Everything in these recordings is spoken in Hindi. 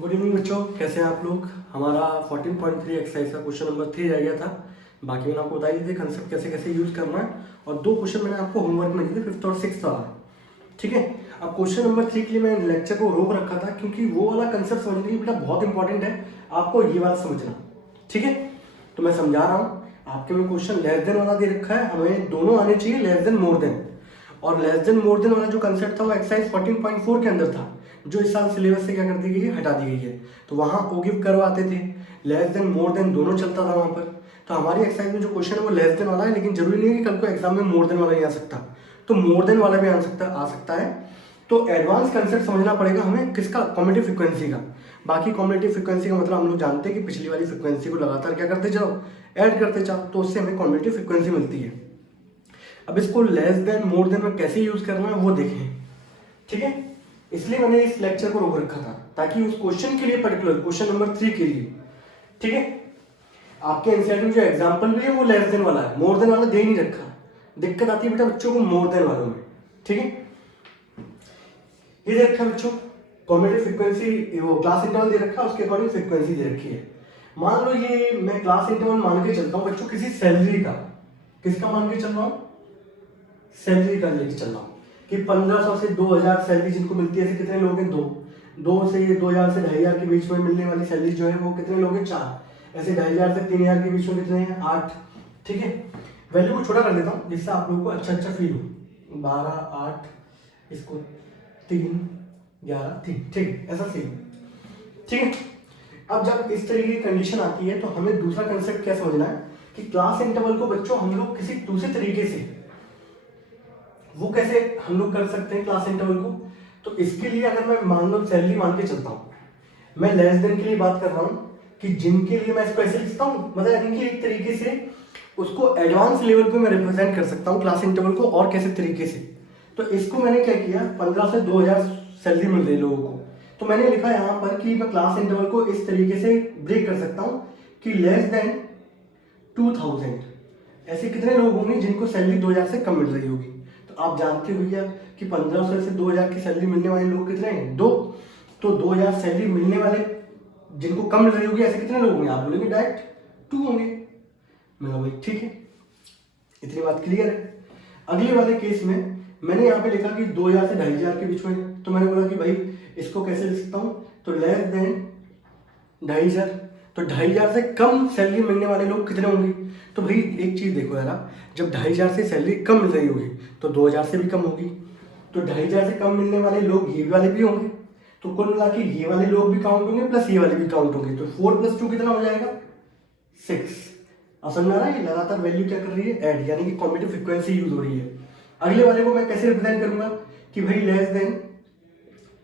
गुड इवनिंग बच्चों, कैसे हैं आप लोग। हमारा 14.3 एक्सरसाइज का क्वेश्चन नंबर 3 रह गया था। बाकी मैंने आपको बताई थी कंसेप्ट कैसे कैसे यूज करना है, और 2 क्वेश्चन मैंने आपको होमवर्क में दिए थे, 5th और 6th वाला। ठीक है। अब क्वेश्चन नंबर 3 के लिए मैं लेक्चर को रोक रखा था क्योंकि वो वाला कंसेप्ट समझने के लिए बेटा बहुत इंपॉर्टेंट है, आपको ये वाला समझना। ठीक है, तो मैं समझा रहा हूँ। आपके में क्वेश्चन लेस देन वाला दे रखा है, हमें दोनों आने चाहिए, लेस देन मोर देन। और लेस देन मोर देन वाला जो कंसेप्ट था वो एक्सरसाइज 14.4 के अंदर था, जो इस साल सिलेबस से क्या कर दी गई है, हटा दी गई है। तो वहाँ ओ गिव करवाते थे, लेस देन मोर देन दोनों चलता था वहाँ पर। तो हमारी एक्सरसाइज में जो क्वेश्चन है वो लेस देन वाला है, लेकिन जरूरी नहीं है कि कल को एग्जाम में मोर देन वाला ही आ सकता, तो मोर देन वाला भी आ सकता है। तो एडवांस कंसेप्ट समझना पड़ेगा हमें, किसका, कॉम्युलेटिव फ्रीक्वेंसी का। बाकी कॉम्युलेटिव फ्रीक्वेंसी का मतलब हम लोग जानते हैं कि पिछली वाली फ्रीक्वेंसी को लगातार क्या करते जाओ, ऐड करते जाओ, तो उससे हमें कॉम्युलेटिव फ्रीक्वेंसी मिलती है। अब इसको लेस देन मोर देन में कैसे यूज करना है वो देखें। ठीक है, इसलिए मैंने इस लेक्चर को रोक रखा था ताकि उस क्वेश्चन के लिए, पर्टिकुलर क्वेश्चन नंबर 3 के लिए, ठीक है, आपके एनसीईआरटी में जो एग्जांपल भी है वो लेस देन वाला है, मोर देन वाला दे नहीं रखा। दिक्कत आती है बेटा बच्चों को मोर देन वालों में। ठीक है, ये दे रखा है बच्चों, कॉम्युलेटिव फ्रीक्वेंसी, वो क्लास इंटरवल दे रखा है, उसके अकॉर्डिंग फ्रीक्वेंसी दे रखी है। मान लो ये मैं क्लास इंटरवल मान के चलता हूँ बच्चों, किसी सैलरी का, किसका मान के चल रहा हूँ, सैलरी का लेके चल रहा हूँ कि 1500 से 2000 सैलरी जिनको मिलती है, ऐसे कितने लोग हैं, दो से ये 2000 से 2500 के बीच में मिलने वाली सैलरी जो है वो कितने लोग हैं, 4। ऐसे 2500 से 3000 के बीच में कितने हैं, 8। ठीक है, वैल्यू को छोटा कर देता हूँ जिससे आप लोगों को अच्छा फील हो। 12, 8, इसको 3, 11, 3। ठीक है, ऐसा सेम। ठीक है, अब जब इस तरीके की कंडीशन आती है तो हमें दूसरा कंसेप्ट क्या समझना है कि क्लास इंटरवल को बच्चों हम लोग किसी दूसरे तरीके से, वो कैसे हम लोग कर सकते हैं क्लास इंटरवल को। तो इसके लिए अगर मैं मान लो सैलरी मान के चलता हूँ, मैं लेस देन के लिए बात कर रहा हूँ कि जिनके लिए मैं इसको ऐसे लिखता हूँ, मतलब यानी कि एक तरीके से उसको एडवांस लेवल पे मैं रिप्रेजेंट कर सकता हूँ क्लास इंटरवल को, और कैसे तरीके से। तो इसको मैंने क्या किया, 15 से 2000 सैलरी मिल रही है लोगों को, तो मैंने लिखा यहाँ पर कि मैं क्लास इंटरवल को इस तरीके से ब्रेक कर सकता हूँ कि लेस देन 2000 ऐसे कितने लोग होंगे जिनको सैलरी 2000 से कम मिल रही होगी। तो आप जानते हो भैया कि 1500 से 2000 की सैलरी मिलने वाले लोग कितने हैं, 2। तो 2000 सैलरी मिलने वाले जिनको कम मिल रही होगी, ऐसे कितने लोग होंगे, आप बोलेंगे डायरेक्ट 2 होंगे। मैं भाई ठीक है, इतनी बात क्लियर है। अगले वाले केस में मैंने यहाँ पे लिखा कि 2000 से 2500 के बीच में, तो मैंने बोला कि भाई इसको कैसे लिख सकता हूँ, तो लेस देन 2500। तो 2500 से कम सैलरी मिलने वाले लोग कितने होंगे। तो भाई एक चीज देखो यार, जब 2500 से सैलरी कम मिल रही होगी तो 2000 से भी कम होगी, तो 2500 से कम मिलने वाले लोग ये वाले भी होंगे, तो कुल मिला के ये वाले लोग भी काउंट होंगे प्लस ये वाले भी काउंट होंगे, तो 4 + 2 कितना हो जाएगा, 6। अब समझ आ रहा है, लगातार वैल्यू क्या कर रही है, ऐड, यानी कि कॉम्युलेटिव फ्रीक्वेंसी यूज हो रही है। अगले वाले को मैं कैसे रिप्रेजेंट करूंगा कि भाई लेस देन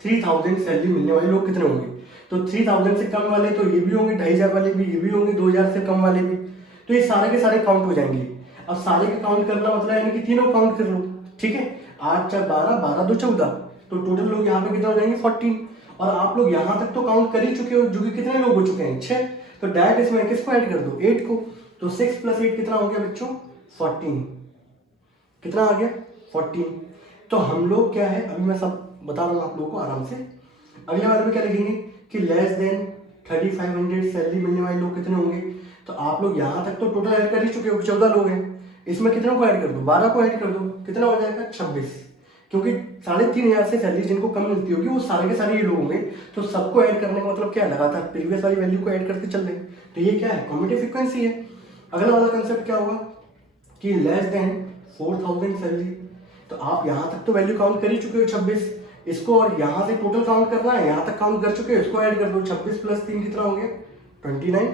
3000 सैलरी मिलने वाले लोग कितने होंगे। तो 3000 से कम वाले तो ये भी होंगे, 2500 वाले भी, ये भी होंगे, 2000 से कम वाले भी, तो ये सारे के सारे काउंट हो जाएंगे। अब सारे का काउंट करना मतलब यानी कि तीनों काउंट कर लो। ठीक है, 8 4 12, 12 2 14, तो टोटल लोग यहाँ पे कितने हो जाएंगे, 14। और आप लोग यहाँ तक तो काउंट कर ही चुके हो, जो कि कितने लोग हो चुके हैं, 6। तो डायरेक्ट इसमें किसको ऐड कर दो, 8 को। तो 6 + 8 कितना हो गया बच्चों, 14। कितना आ गया, 14। तो हम लोग क्या है, अभी मैं सब बता रहा हूँ आप लोगों को आराम से। अगले वाले में क्या लिखेंगे कि लेस देन 3500 सैलरी मिलने वाले लोग कितने होंगे। तो आप लोग यहाँ तक तो टोटल ऐड कर ही चुके हो, 14 लोग हैं, इसमें कितनों को ऐड कर दो, 12 को ऐड कर दो, कितना हो जाएगा, 26। क्योंकि 3500 से सैलरी जिनको कम मिलती होगी वो सारे के सारे ये लोग होंगे, तो सबको ऐड करने का मतलब क्या है, लगातार प्रीवियस वाली वैल्यू को ऐड करते चल रहे। तो ये क्या है, कॉम्युलेटिव फ्रीक्वेंसी है। अगला वाला कंसेप्ट क्या होगा कि लेस देन 4000 सैलरी, तो आप यहाँ तक तो वैल्यू काउंट कर ही चुके हो 26, इसको और यहाँ से टोटल काउंट करना है, यहाँ तक काउंट कर चुके हो, इसको ऐड कर दो, 26 + 3 कितना हो गया, 29।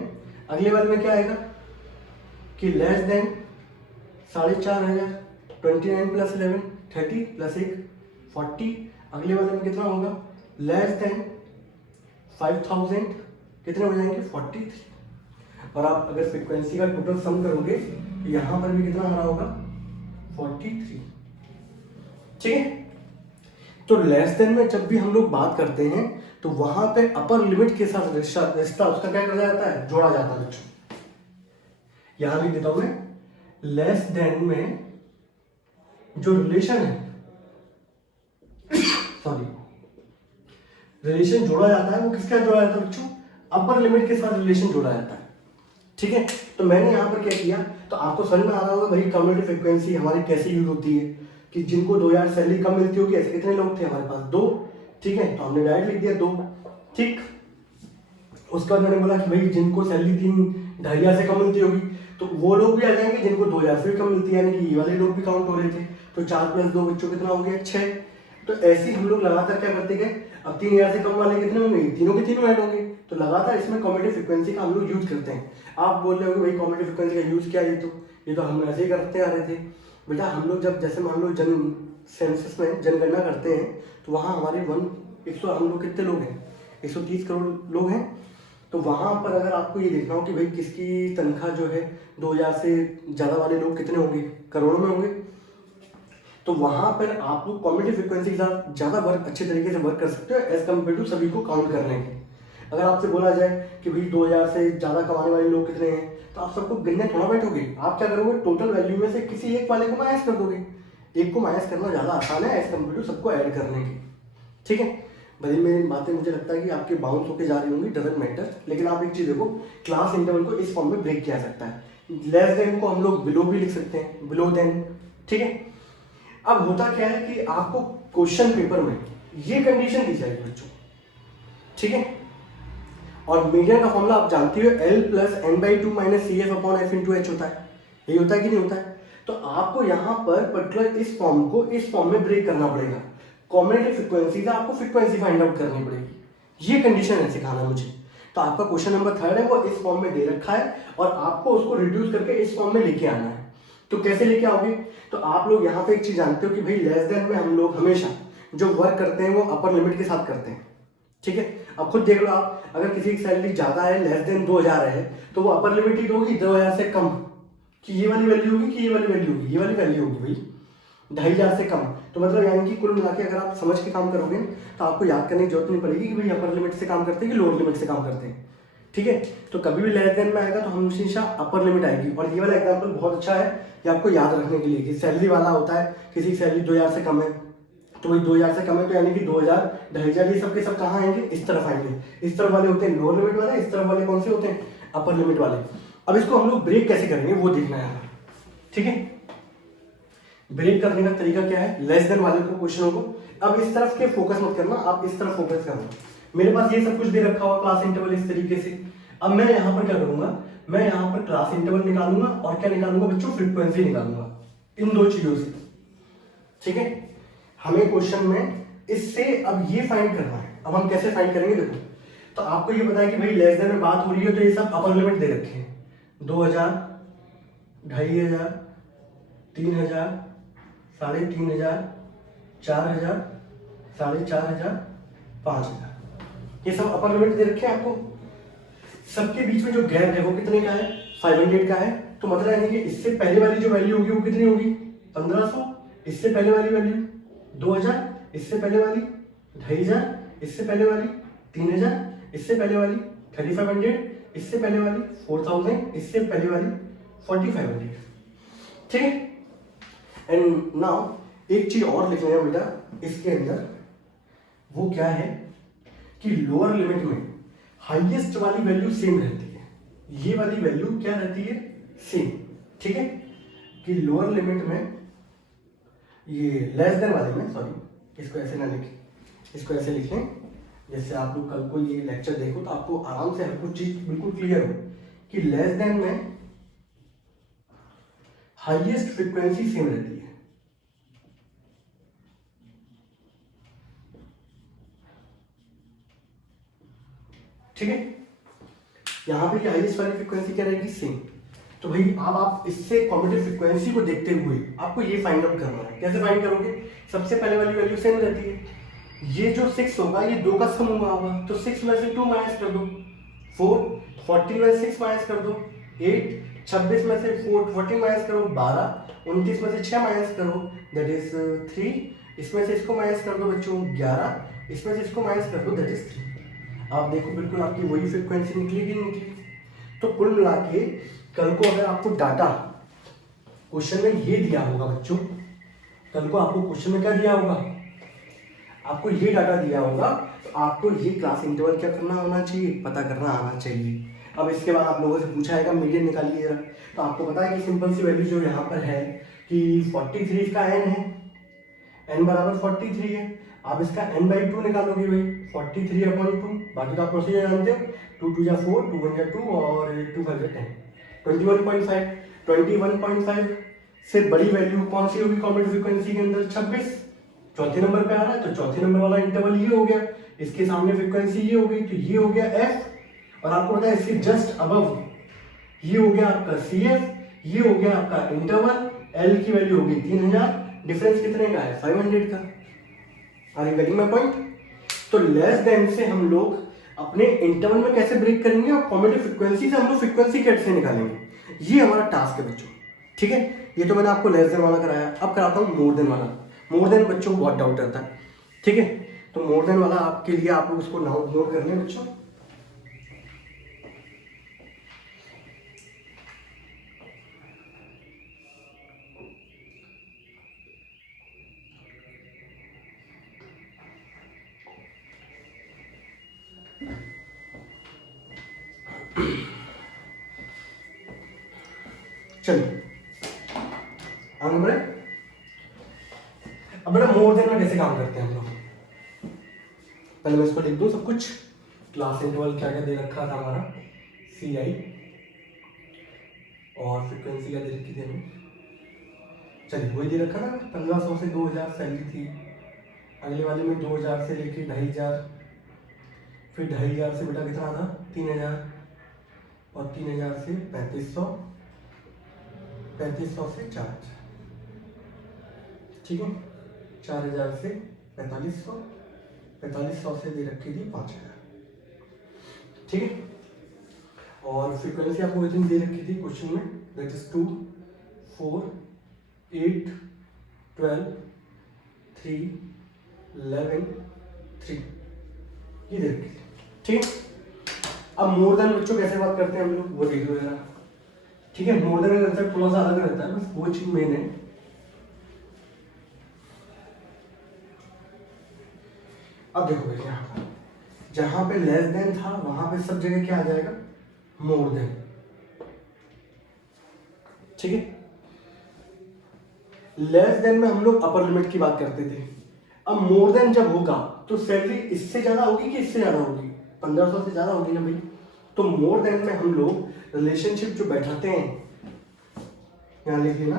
अगले वाले में क्या आएगा कि लेस देन 4500, 29 + 11 30 + 1 40। अगले वाले में कितना होगा, लेस देन 5000, कितने हो जाएंगे, 43। और आप अगर फ्रीक्वेंसी का टोटल सम करोगे तो यहाँ पर भी कितना आ रहा होगा, 43। ठीक है, तो लेस देन में जब भी हम लोग बात करते हैं तो वहां पे अपर लिमिट के साथ रिश्ता उसका क्या कर जाता है, जोड़ा जाता है बच्चों। यहां लिख देता हूं मैं, लेस देन में जो रिलेशन है, सॉरी, रिलेशन जोड़ा जाता है वो किसके साथ जोड़ा जाता है बच्चों, अपर लिमिट के साथ रिलेशन जोड़ा जाता है। ठीक है, तो मैंने यहाँ पर क्या किया, तो आपको समझ में आ रहा होगा भाई कम्युलेटिव फ्रीक्वेंसी हमारी कैसे यूज होती है, कि जिनको 2000 सैलरी कम मिलती होगी, ऐसे कितने लोग थे हमारे पास, 2। ठीक है, तो हमने डायरेक्ट लिख दिया 2। ठीक, उसके बाद मैंने बोला कि भाई जिनको सैलरी 3-2,500 से कम मिलती होगी, तो वो लोग भी आ जाएंगे जिनको 2000 से भी कम मिलती है, यानी कि ये वाले लोग भी काउंट हो रहे थे। तो 4 + 2 बच्चों कितना हो गया, 6। तो ऐसे ही हम लोग लगातार क्या करते गए, अब 3000 से कम वाले कितने होंगे, तीनों के तीनों ऐड होंगे। तो लगातार इसमें कम्युलेटिव फ्रीक्वेंसी का हम लोग यूज करते हैं। आप बोल रहे हो भाई कम्युलेटिव फ्रीक्वेंसी का यूज क्या है, ये तो हम ऐसे ही करते आ रहे थे। बेटा हम लोग जब जैसे मान लो सेंसस में जनगणना करते हैं, तो वहाँ हमारे हम लोग कितने लोग हैं, 130 करोड़ लोग हैं। तो वहाँ पर अगर आपको ये देखना हो कि भाई किसकी तनख्वाह जो है 2000 से ज़्यादा वाले लोग कितने होंगे, करोड़ों में होंगे, तो वहाँ पर आप लोग कम्युलेटिव फ्रीक्वेंसी के साथ ज़्यादा वर्क अच्छे तरीके से वर्क कर सकते हो एज कम्पेयर टू सभी को काउंट करने के। अगर आपसे बोला जाए कि भाई 2000 से ज़्यादा कमाने वाले लोग कितने हैं, तो आप सबको गिनने थोड़ा बैठोगे, आप क्या करोगे, टोटल वैल्यू में से किसी एक वाले को माइनस कर दोगे। एक को माइनस करना ज़्यादा आसान है एज कम्पेयर टू सबको ऐड करने की। ठीक है, भले मेरी बातें मुझे लगता है कि आपके बाउंस होकर जा रही होंगी, डजंट मैटर, लेकिन आप एक चीज़ देखो, क्लास इंटरवल को इस फॉर्म में ब्रेक किया जा सकता है। लेस देन को हम लोग बिलो भी लिख सकते हैं, बिलो देन। ठीक है, अब होता क्या है कि आपको क्वेश्चन पेपर में ये कंडीशन दी जाएगी बच्चों। ठीक है, और मीडियन का फॉर्मूला आप जानते हो, L + n/2 - CF/F × H होता है। यही होता है कि नहीं होता है? तो आपको यहाँ पर पर्टिकुलर इस फॉर्म को इस फॉर्म में ब्रेक करना पड़ेगा। कॉम्बिनेटिव फ्रीक्वेंसी का आपको फ्रीक्वेंसी फाइंड आउट करनी पड़ेगी। ये कंडीशन है सिखाना मुझे। तो आपका क्वेश्चन नंबर 3 है, वो इस फॉर्म में दे रखा है और आपको उसको रिड्यूस करके इस फॉर्म में लेके आना है। तो कैसे लेके आओगे, तो आप लोग यहाँ पे एक चीज जानते हो कि भाई लेस देन में हम लोग हमेशा जो वर्क करते हैं वो अपर लिमिट के साथ करते हैं। ठीक है, अब खुद देख लो आप, अगर किसी की सैलरी ज्यादा है, लेस देन 2000 है, तो वो अपर लिमिट ही होगी 2000 से कम, कि ये वाली वैल्यू होगी, कि ये वाली वैल्यू होगी, ये वाली वैल्यू होगी भाई 2500 से कम। तो मतलब यानी कि कुल मिला के अगर आप समझ के काम करोगे तो आपको याद करने की जरूरत नहीं पड़ेगी कि भाई अपर लिमिट से काम करते हैं कि लोअर लिमिट से काम करते हैं। ठीक है, तो कभी भी लेस देन में आएगा तो हमेशा अपर लिमिट आएगी। और ये वाला एग्जांपल बहुत अच्छा है ये आपको याद रखने के लिए, कि सैलरी वाला होता है, किसी की सैलरी 2000 से कम है, तो वही 2000 से कम है, तो यानी कि 2000, 2500 ये सब के सब कहाँ आएंगे, इस तरफ आएंगे। इस तरफ वाले होते हैं लोअर लिमिट वाले, इस तरफ वाले कौन से होते हैं, अपर लिमिट वाले। अब इसको हम लोग ब्रेक कैसे करेंगे वो देखना है। ठीक है, ब्रेक करने का तरीका क्या है, लेस देन वाले को क्वेश्चनों को अब इस तरफ के फोकस मत करना, आप इस तरफ फोकस करना। मेरे पास ये सब कुछ दे रखा हुआ क्लास इंटरवल इस तरीके से। अब मैं यहाँ पर क्या करूंगा, मैं यहाँ पर क्लास इंटरवल निकालूंगा और क्या निकालूंगा बच्चों, फ्रीक्वेंसी निकालूंगा, इन दो चीजों से। ठीक है, हमें क्वेश्चन में इससे अब ये फाइंड करना है। अब हम कैसे फाइंड करेंगे, देखो, तो आपको ये पता है कि भाई लेस देन में बात हो रही है, तो ये सब अपर लिमिट दे रखे हैं, 2000, 2500, 3000, 3500, 4000, 4500, 5000, ये सब अपर लिमिट दे रखे हैं आपको। सबके बीच में जो गैप है वो कितने का है, 500 का है। तो मतलब यानी कि इससे पहले वाली जो वैल्यू होगी वो कितनी होगी, 1500, इससे पहले वाली वैल्यू 2000, इससे पहले वाली 2500, इससे पहले वाली 3000, इससे पहले वाली 3500, इससे पहले वाली 4000, इससे पहले वाली 4500। ठीक है, एंड नाउ एक चीज और लिख लेना बेटा इसके अंदर, वो क्या है कि लोअर लिमिट में हाईएस्ट वाली वैल्यू सेम रहती है, ये वाली वैल्यू क्या रहती है, सेम। ठीक है, कि लोअर लिमिट में ये लेस देन वाले में, सॉरी इसको ऐसे ना लिखें, इसको ऐसे लिखें जैसे आप लोग कल को ये लेक्चर देखो तो आपको आराम से हर कुछ चीज बिल्कुल क्लियर हो कि लेस देन में हाईएस्ट फ्रीक्वेंसी सेम रहती है। ठीक है, यहां पे हाईएस्ट वाली फ्रीक्वेंसी क्या रहेगी, सेम। तो भाई अब आप इससे कॉम्पिटिटिव फ्रीक्वेंसी को देखते हुए आपको ये फाइंड आउट करना है। कैसे फाइंड करोगे, सबसे पहले वाली वैल्यू सेम रहती है, ये जो 6 होगा ये 2 का सम होगा, तो 6 में से 2 माइनस कर दो, 4, 14 में से 6 माइनस कर दो, 8, 26 में से 14 माइनस करो, 12, 29 में से 6 माइनस करो, दैट इज 3, इसमें से इसको माइनस कर दो बच्चों 11, इसमें से इसको माइनस कर दो, दैट इज 3। आप देखो बिल्कुल आपकी वही फ्रीक्वेंसी निकली कि नहीं निकली। तो कुल मिला के कल को अगर आपको डाटा क्वेश्चन में ये दिया होगा बच्चों, कल को आपको क्वेश्चन में क्या दिया होगा, आपको ये डाटा दिया होगा तो आपको ये क्लास इंटरवल क्या करना होना चाहिए, पता करना आना चाहिए। अब इसके बाद आप लोगों से पूछा जाएगा मीडियन निकालिए जरा, तो आपको पता है कि सिंपल सी वैल्यू जो यहाँ पर है कि 43 इसका n है, n बराबर 43 है। आप इसका n/2 निकालोगे भाई 43/2, बाकी तो आप प्रोसीजर जानते हो, 2 2 4, 2 1 2 और 2 5 10, 21.5। 21.5 से बड़ी वैल्यू कौन सी होगी कॉम्प्लेक्स फ्रीक्वेंसी के अंदर? 26। चौथे नंबर पे आ रहा है तो चौथे नंबर वाला इंटरवल ये हो गया, इसके सामने फ्रीक्वेंसी ये हो गई तो ये हो गया f। और आपको पता है इसके जस्ट अबव ये हो गया आपका CF, ये हो गया आपका इंटरवल, L की वैल्यू हो गई 3000, डिफरेंस कितने का है? 500 का। Are you getting my point? तो लेस देन से हम लोग अपने इंटरवल में कैसे ब्रेक करेंगे और कॉम्बिनेटिव फ्रीक्वेंसी से हम लोग फ्रीक्वेंसी कैसे निकालेंगे, ये हमारा टास्क है बच्चों। ठीक है, ये तो मैंने आपको लेस देन वाला कराया, अब कराता हूँ मोर देन वाला। मोर देन बच्चों को बहुत डाउट रहता है, ठीक है, तो मोर देन वाला आपके लिए आप लोग उसको नोट कर लें बच्चों। चलिए आगे बढ़े। अब बेटा मोर देन में कैसे काम करते हैं हम लोग, पहले मैं इसको लिख दूं सब कुछ। क्लास इंटरवल क्या क्या दे रखा था हमारा, CI और फ्रीक्वेंसी क्या दे रखी थी हमें, चलिए वही दे रखा था 1500 से 2000 सैलरी थी। अगले वाले में 2000 से लेके 2500, फिर 2500 से बेटा कितना था 3000, और 3000 से 3500, 3500 से 4000, ठीक है, 4000 से 4500, 4500 से दे रखी थी 5000, ठीक है। और फ्रीक्वेंसी आपको कितनी दे रखी थी क्वेश्चन में, दैट इज 2 4 8 12 3 11 3, ये दे रखी थी, ठीक है। अब मोर देन बच्चों कैसे बात करते हैं हम लोग वो देख लो जरा, ठीक है। मोर देन का कंसेप्ट थोड़ा सा अलग रहता है, बस वो चीज मेन है। अब देखो भैया यहाँ पर जहां पे लेस देन था वहां पे सब जगह क्या आ जाएगा, मोर देन, ठीक है। लेस देन में हम लोग अपर लिमिट की बात करते थे, अब मोर देन जब होगा तो सैलरी इससे ज्यादा होगी कि इससे ज्यादा होगी, 1500 से ज्यादा होगी ना भाई। तो मोर देन में हम लोग रिलेशनशिप जो बैठाते हैं, यहां लिख लेना,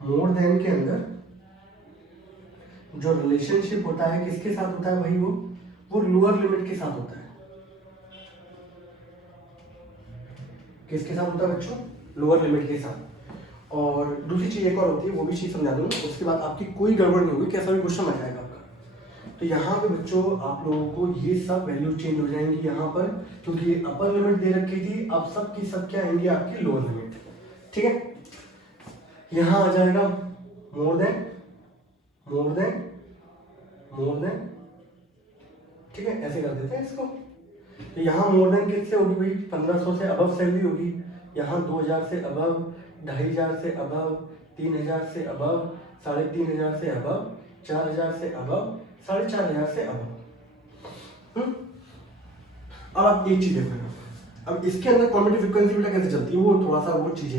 मोर देन के अंदर जो रिलेशनशिप होता है किसके साथ होता है भाई, वो लोअर लिमिट के साथ होता है। किसके साथ होता है बच्चों, लोअर लिमिट के साथ। और दूसरी चीज एक और होती है, वो भी चीज समझा दूंगा, उसके बाद आपकी कोई गड़बड़ नहीं होगी, कैसा भी क्वेश्चन आ जाएगा आपका। तो यहाँ पे बच्चों आप लोगों को ये सब वैल्यू चेंज हो जाएंगी यहाँ पर, क्योंकि ये अपर लिमिट दे रखी थी, अब सब की सब क्या आएंगी आपकी लोअर लिमिट, ठीक है। यहाँ आ जाएगा more than, more than, more than, ठीक है, ऐसे कर देते हैं इसको। तो यहाँ मोर देन किससे होगी भाई, 1500 से अबव सैलरी होगी, यहाँ 2000 से अबव, 2500 से अबव, 3000 से अबव, 3500 से अबव, 4000 से अबव, 4500 से अबव। अब आप एक चीज देखो, अब इसके अंदर कॉम्बिनेटिव फ्रीक्वेंसी बेटा कैसे चलती है, वो थोड़ा सा वो चीज है।